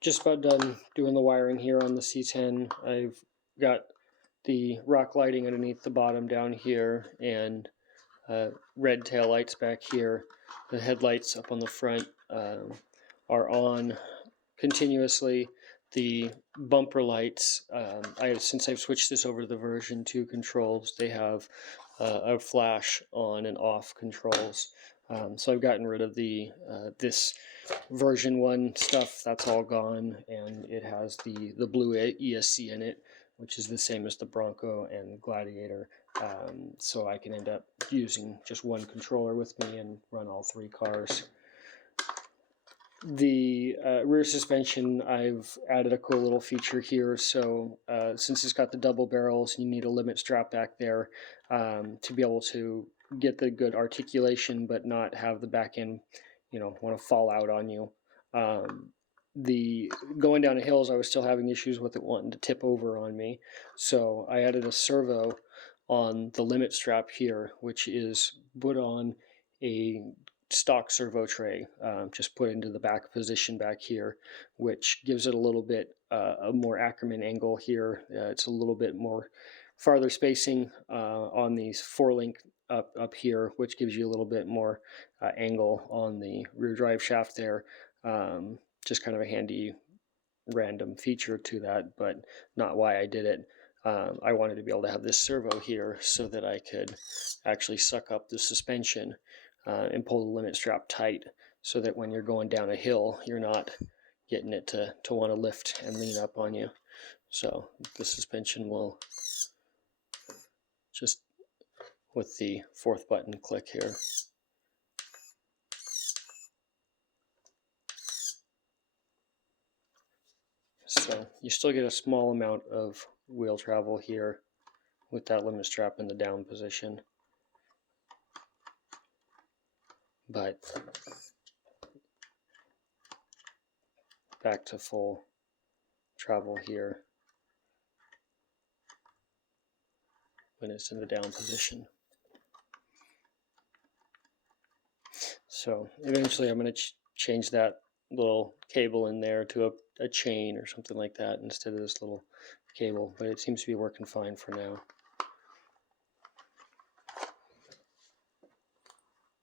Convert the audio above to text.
Just about done doing the wiring here on the C-10. I've got the rock lighting underneath the bottom down here, and red tail lights back here. The headlights up on the front are on continuously. The bumper lights, since I've switched this over to the version 2 controls, they have a flash on and off controls. So I've gotten rid of the this version 1 stuff. That's all gone, and it has the blue ESC in it, which is the same as the Bronco and Gladiator. So I can end up using just one controller with me and run all 3 cars. The rear suspension, I've added a cool little feature here. So since it's got the double barrels, you need a limit strap back there to be able to get the good articulation, but not have the back end, want to fall out on you. The going down the hills, I was still having issues with it wanting to tip over on me. So I added a servo on the limit strap here, which is put on a stock servo tray, just put into the back position back here, which gives it a little bit a more Ackerman angle here. It's a little bit more farther spacing on these 4-link up here, which gives you a little bit more angle on the rear drive shaft there. Just kind of a handy random feature to that, but not why I did it. I wanted to be able to have this servo here so that I could actually suck up the suspension and pull the limit strap tight, so that when you're going down a hill, you're not getting it to want to lift and lean up on you. So the suspension will just, with the 4th button, click here. So you still get a small amount of wheel travel here with that limit strap in the down position, but back to full travel here when it's in the down position. So eventually I'm going to change that little cable in there to a chain or something like that instead of this little cable, but it seems to be working fine for now.